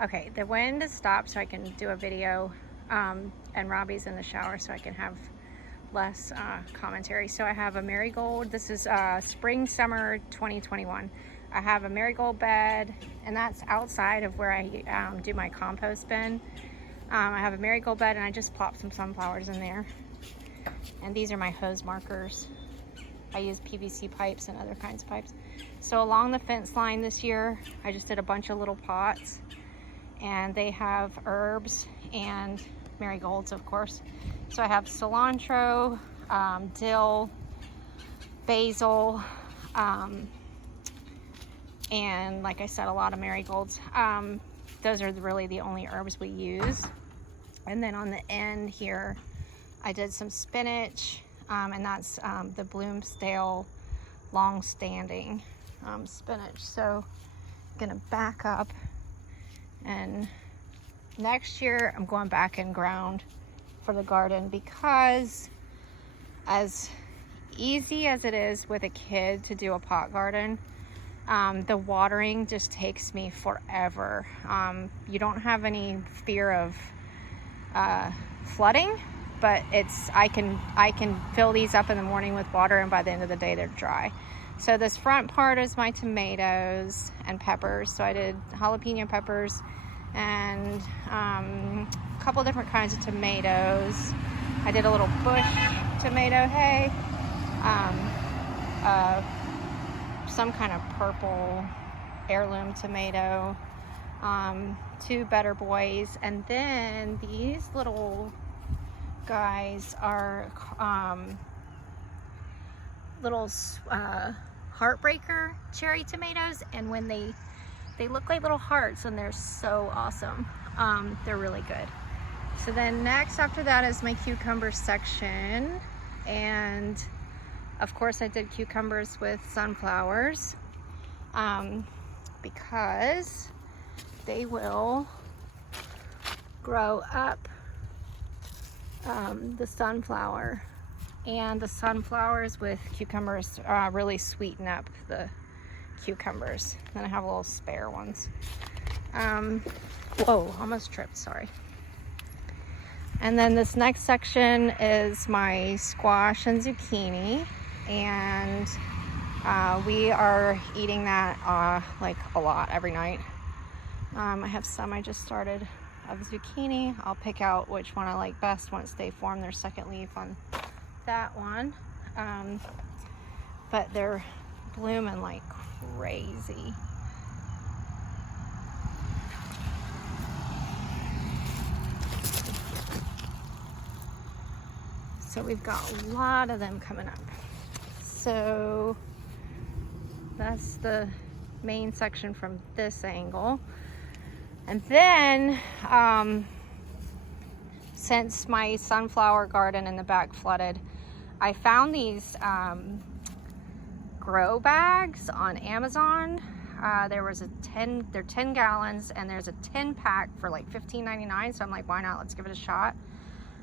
Okay, the wind has stopped so I can do a video, and Robbie's in the shower so I can have less commentary. So I have a marigold. This is spring summer 2021. I have a marigold bed, and that's outside of where I do my compost bin. I have a marigold bed, and I just plopped some sunflowers in there. And these are my hose markers. I use PVC pipes and other kinds of pipes. So along the fence line this year, I just did a bunch of little pots, and they have herbs and marigolds, of course. So I have cilantro, dill, basil, and like I said, a lot of marigolds. Those are really the only herbs we use. And then on the end here, I did some spinach, and that's the Bloomsdale long-standing spinach. So I'm gonna back up, and next year I'm going back in ground for the garden, because as easy as it is with a kid to do a pot garden, the watering just takes me forever. You don't have any fear of flooding, but I can fill these up in the morning with water, and by the end of the day they're dry. So this front part is my tomatoes and peppers. So I did jalapeno peppers and a couple different kinds of tomatoes. I did a little bush tomato hay, some kind of purple heirloom tomato, 2 Better Boys, and then these little guys are little heartbreaker cherry tomatoes, and when they look like little hearts, and they're so awesome. They're really good. So then next after that is my cucumber section, and of course I did cucumbers with sunflowers, because they will grow up the sunflower, and the sunflowers with cucumbers really sweeten up the cucumbers. Then I have little spare ones. Whoa, almost tripped, sorry. And then this next section is my squash and zucchini, and we are eating that like a lot every night. I have some I just started of zucchini. I'll pick out which one I like best once they form their second leaf on that one. But they're blooming like crazy. So we've got a lot of them coming up. So that's the main section from this angle. And then, since my sunflower garden in the back flooded, I found these grow bags on Amazon. There was they're 10 gallons, and there's a 10 pack for like $15.99. So I'm like, why not? Let's give it a shot.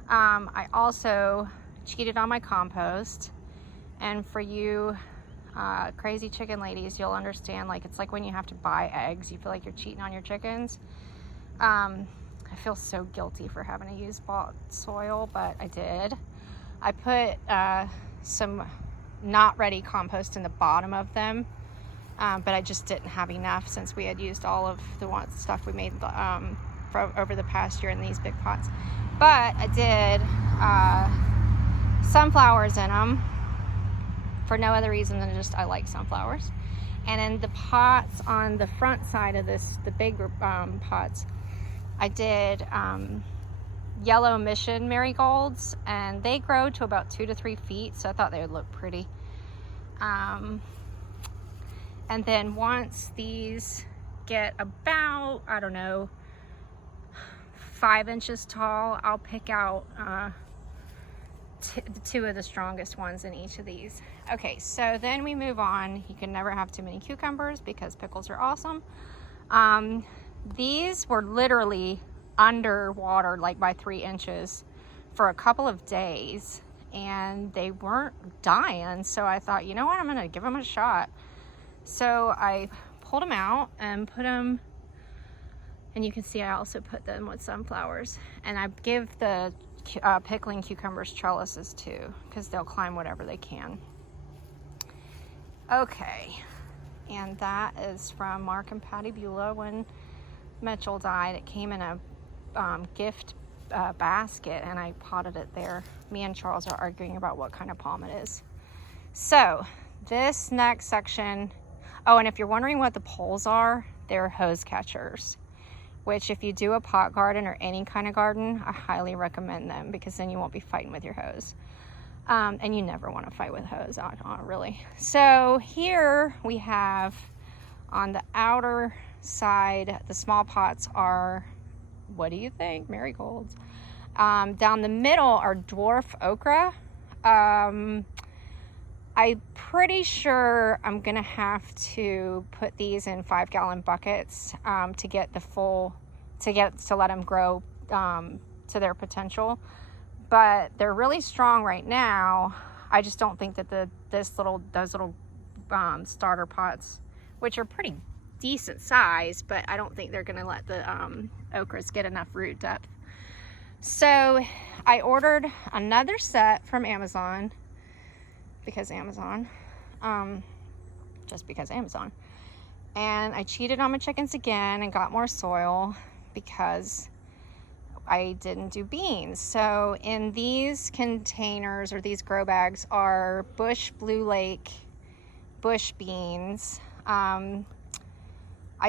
I also cheated on my compost, and for you crazy chicken ladies, you'll understand, like, it's like when you have to buy eggs, you feel like you're cheating on your chickens. I feel so guilty for having to use bought soil, but I did. I put some not ready compost in the bottom of them, but I just didn't have enough since we had used all of the stuff we made over the past year in these big pots. But I did sunflowers in them for no other reason than just I like sunflowers. And in the pots on the front side of this, the big pots, I did yellow mission marigolds, and they grow to about 2 to 3 feet, so I thought they would look pretty. And then once these get about, I don't know, 5 inches tall, I'll pick out 2 of the strongest ones in each of these. Okay, so then we move on. You can never have too many cucumbers because pickles are awesome. These were literally underwater, like by 3 inches, for a couple of days, and they weren't dying. So I thought, you know what, I'm gonna give them a shot. So I pulled them out and put them And you can see I also put them with sunflowers. And I give the pickling cucumbers trellises too, because they'll climb whatever they can. Okay, and that is from Mark and Patty Beulah when Mitchell died. It came in a gift basket, and I potted it there. Me and Charles are arguing about what kind of palm it is. So this next section, oh, and if you're wondering what the poles are, they're hose catchers, which if you do a pot garden or any kind of garden, I highly recommend them, because then you won't be fighting with your hose. And you never want to fight with hose, really. So here we have on the outer side, the small pots are, what do you think? Marigolds. Down the middle are Dwarf okra. I'm pretty sure I'm gonna have to put these in 5-gallon buckets to let them grow to their potential. But they're really strong right now. I just don't think that those little starter pots, which are pretty decent size, but I don't think they're gonna let the okras get enough root depth. So I ordered another set from Amazon, because Amazon, just because Amazon. And I cheated on my chickens again and got more soil because I didn't do beans. So in these containers, or these grow bags, are Bush Blue Lake bush beans. I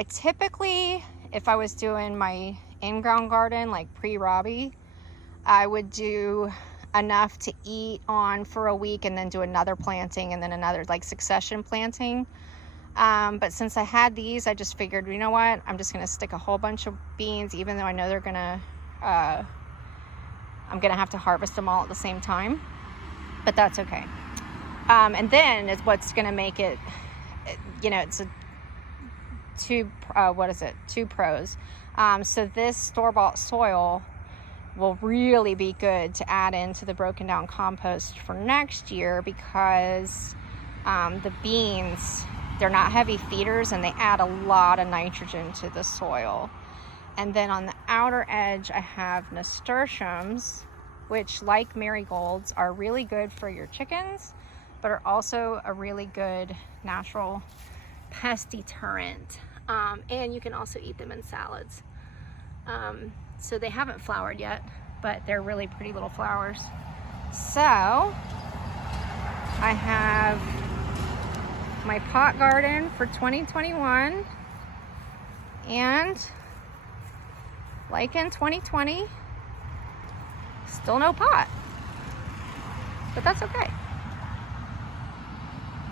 typically, if I was doing my in-ground garden, like pre-Robbie, I would do enough to eat on for a week and then do another planting and then another, like, succession planting. But since I had these, I just figured, you know what, I'm just gonna stick a whole bunch of beans, even though I know they're gonna I'm gonna have to harvest them all at the same time, but that's okay. And then it's what's gonna make it, you know, it's a two pros. So this store-bought soil will really be good to add into the broken down compost for next year, because the beans, they're not heavy feeders and they add a lot of nitrogen to the soil. And then on the outer edge, I have nasturtiums, which, like marigolds, are really good for your chickens, but are also a really good natural pest deterrent. And you can also eat them in salads. So they haven't flowered yet, but they're really pretty little flowers. So I have my pot garden for 2021, and like in 2020, still no pot, but that's okay.